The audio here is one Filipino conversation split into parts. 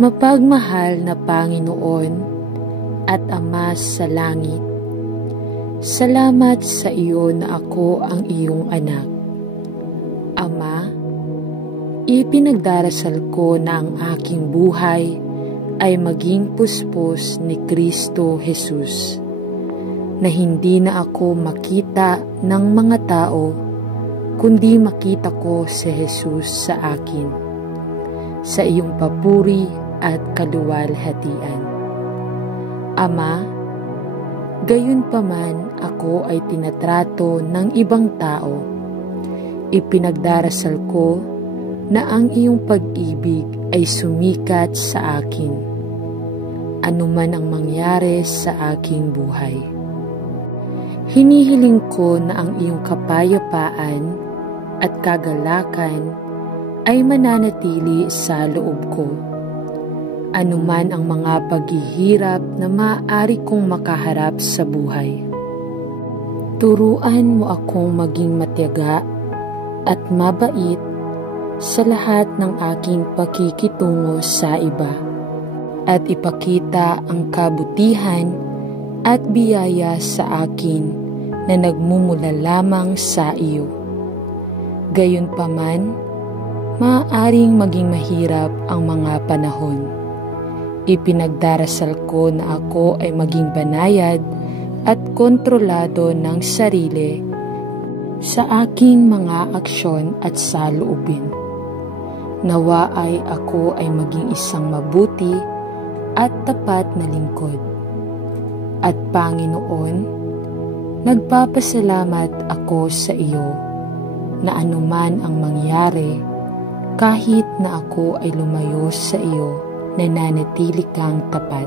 Mapagmahal na Panginoon at Ama sa langit, salamat sa iyo na ako ang iyong anak. Ama, ipinagdarasal ko na ang aking buhay ay maging puspos ni Kristo Jesus, na hindi na ako makita ng mga tao, kundi makita ko si Jesus sa akin, sa iyong papuri at kaluwalhatian. Ama, gayunpaman ako ay tinatrato ng ibang tao. Ipinagdarasal ko na ang iyong pag-ibig ay sumikat sa akin, anuman ang mangyari sa aking buhay. Hinihiling ko na ang iyong kapayapaan at kagalakan ay mananatili sa loob ko, anuman ang mga paghihirap na maaari kong makaharap sa buhay. Turuan mo akong maging matiyaga at mabait sa lahat ng aking pakikitungo sa iba, at ipakita ang kabutihan at biyaya sa akin na nagmumula lamang sa iyo. Gayunpaman, maaaring maging mahirap ang mga panahon. Ipinagdarasal ko na ako ay maging banayad at kontrolado ng sarili sa aking mga aksyon at saloobin. Nawa ay ako ay maging isang mabuti at tapat na lingkod. At Panginoon, nagpapasalamat ako sa iyo na anuman ang mangyari, kahit na ako ay lumayo sa iyo, nananatili kang tapat.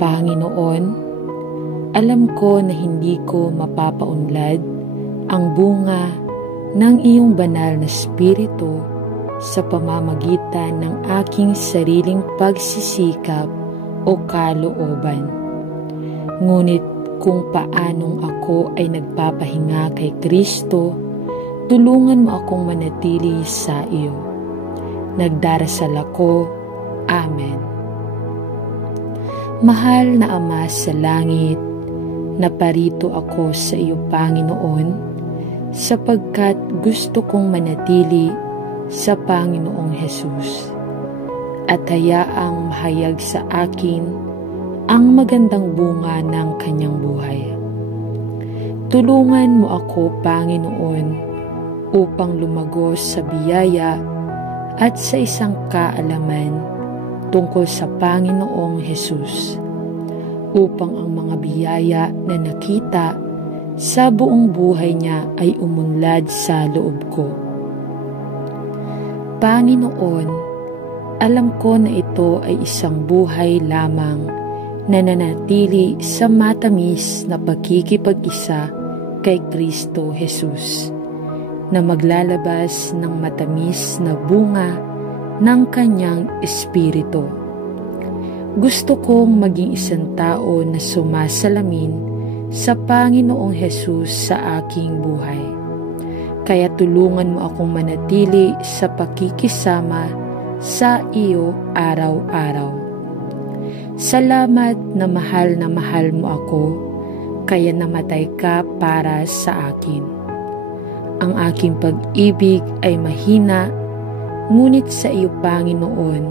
Panginoon, alam ko na hindi ko mapapaunlad ang bunga ng iyong banal na Espiritu sa pamamagitan ng aking sariling pagsisikap o kalooban. Ngunit kung paanong ako ay nagpapahinga kay Kristo, tulungan mo akong manatili sa iyo. Nagdarasal ako. Amen. Mahal na Ama sa langit, naparito ako sa iyo, Panginoon, sapagkat gusto kong manatili sa Panginoong Hesus, at hayaang mahayag sa akin ang magandang bunga ng kanyang buhay. Tulungan mo ako, Panginoon, upang lumagos sa biyaya at sa isang kaalaman tungkol sa Panginoong Hesus, upang ang mga biyaya na nakita sa buong buhay niya ay umunlad sa loob ko. Panginoon, alam ko na ito ay isang buhay lamang na nanatili sa matamis na pagkikipag-isa kay Kristo Jesus, na maglalabas ng matamis na bunga ng kanyang Espiritu. Gusto kong maging isang tao na sumasalamin sa Panginoong Hesus sa aking buhay. Kaya tulungan mo akong manatili sa pakikisama sa iyo araw-araw. Salamat na mahal mo ako, kaya namatay ka para sa akin. Ang aking pag-ibig ay mahina, ngunit sa iyo, Panginoon,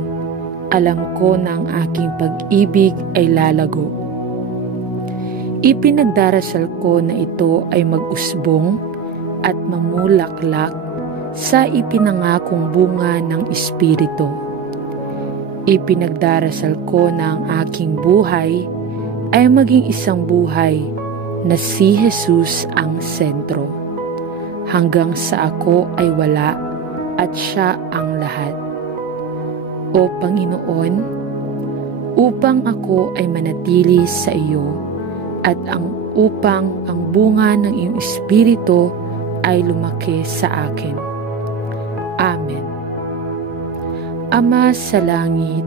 alam ko na ang aking pag-ibig ay lalago. Ipinagdarasal ko na ito ay mag-usbong at mamulaklak sa ipinangakong bunga ng Espiritu. Ipinagdarasal ko na ang aking buhay ay maging isang buhay na si Jesus ang sentro, hanggang sa ako ay wala at siya ang lahat. O Panginoon, upang ako ay manatili sa iyo at upang ang bunga ng iyong Espiritu ay lumaki sa akin. Amen. Ama sa langit,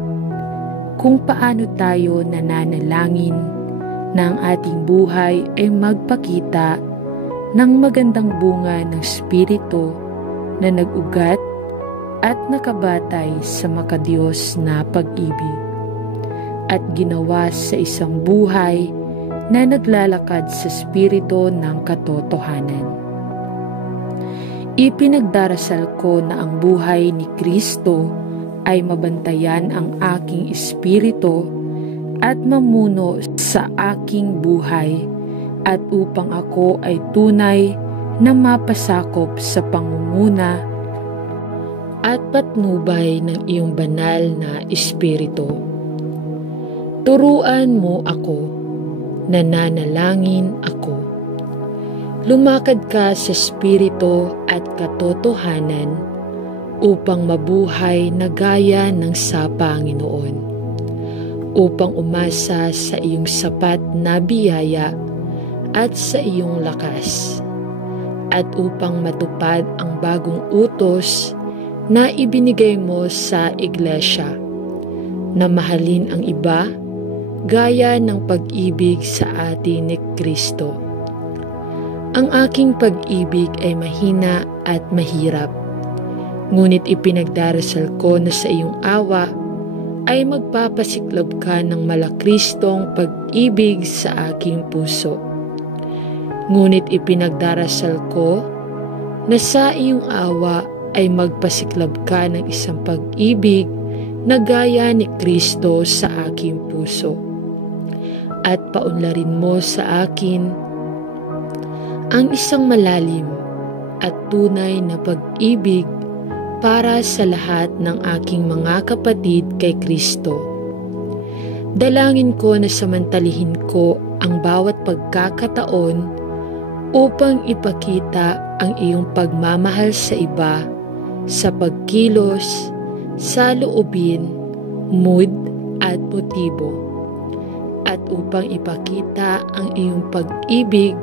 kung paano tayo nananalangin na ang ating buhay ay magpakita ng magandang bunga ng Espiritu na nag-ugat at nakabatay sa makadiyos na pag-ibig at ginawa sa isang buhay na naglalakad sa espiritu ng katotohanan. Ipinagdarasal ko na ang buhay ni Kristo ay mabantayan ang aking espiritu at mamuno sa aking buhay at upang ako ay tunay na mapasakop sa pangunguna at patnubay ng iyong banal na espiritu. Turuan mo ako, nananalangin ako. Lumakad ka sa espiritu at katotohanan upang mabuhay na gaya ng sa Panginoon, upang umasa sa iyong sapat na biyaya at sa iyong lakas, at upang matupad ang bagong utos na ibinigay mo sa iglesia, na mahalin ang iba gaya ng pag-ibig sa atin ni Kristo. Ang aking pag-ibig ay mahina at mahirap, ngunit ipinagdarasal ko na sa iyong awa ay magpapasiklab ka ng malakristong pag-ibig sa aking puso. Ngunit ipinagdarasal ko na sa iyong awa ay magpasiklab ka ng isang pag-ibig na gaya ni Kristo sa aking puso. At paunlarin mo sa akin ang isang malalim at tunay na pag-ibig para sa lahat ng aking mga kapatid kay Kristo. Dalangin ko na samantalihin ko ang bawat pagkakataon upang ipakita ang iyong pagmamahal sa iba sa pagkilos, sa loobin, mood at motibo, at upang ipakita ang iyong pag-ibig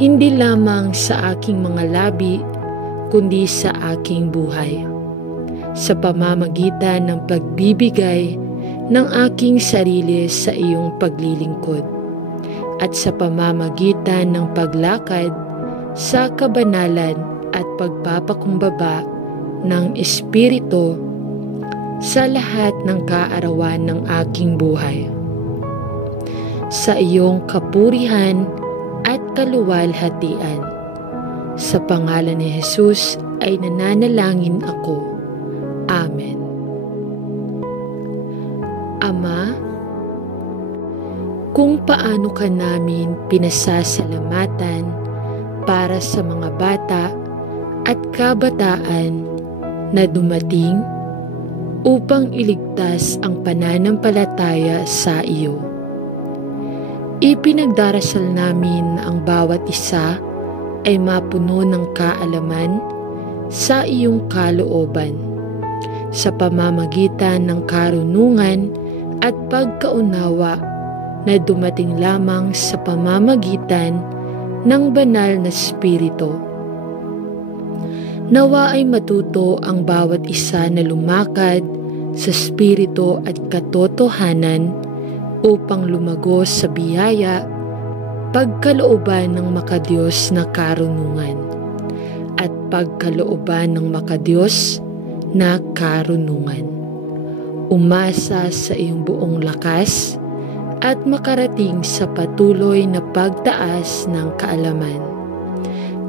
hindi lamang sa aking mga labi kundi sa aking buhay, sa pamamagitan ng pagbibigay ng aking sarili sa iyong paglilingkod, at sa pamamagitan ng paglakad sa kabanalan at pagpapakumbaba ng Espiritu sa lahat ng kaarawan ng aking buhay. Sa iyong kapurihan at kaluwalhatian, sa pangalan ni Jesus ay nananalangin ako. Amen. Ama, kung paano ka namin pinasasalamatan para sa mga bata at kabataan na dumating upang iligtas ang pananampalataya sa iyo. Ipinagdarasal namin na ang bawat isa ay mapuno ng kaalaman sa iyong kalooban, sa pamamagitan ng karunungan at pagkaunawa na dumating lamang sa pamamagitan ng banal na Espiritu. Nawa ay matuto ang bawat isa na lumakad sa Espiritu at katotohanan upang lumago sa biyaya, pagkalooban ng makadiyos na karunungan, at pagkalooban ng makadiyos na karunungan. Umasa sa iyong buong lakas at makarating sa patuloy na pagtaas ng kaalaman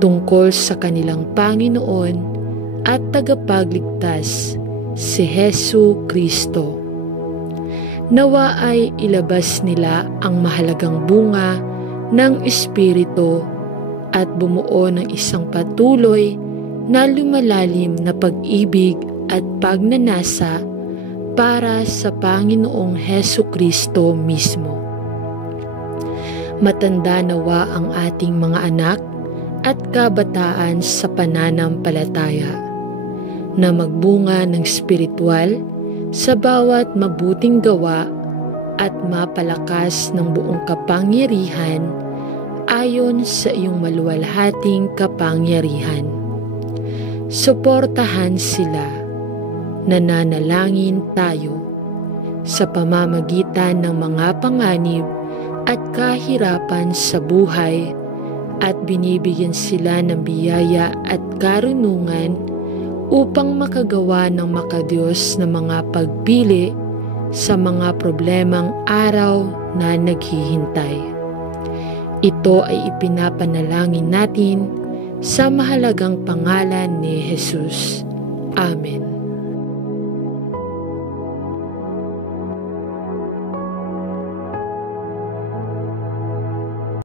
tungkol sa kanilang Panginoon at tagapagligtas, si Hesu Kristo. Nawa ay ilabas nila ang mahalagang bunga ng Espiritu at bumuo ng isang patuloy na lumalalim na pag-ibig at pagnanasa para sa Panginoong Hesu Kristo mismo. Matanda nawa ang ating mga anak at kabataan sa pananampalataya, na magbunga ng spiritual sa bawat mabuting gawa at mapalakas ng buong kapangyarihan ayon sa iyong maluwalhating kapangyarihan. Suportahan sila. Nananalangin tayo sa pamamagitan ng mga panganib at kahirapan sa buhay, at binibigyan sila ng biyaya at karunungan upang makagawa ng makadiyos na mga pagpili sa mga problemang araw na naghihintay. Ito ay ipinapanalangin natin sa mahalagang pangalan ni Jesus. Amen.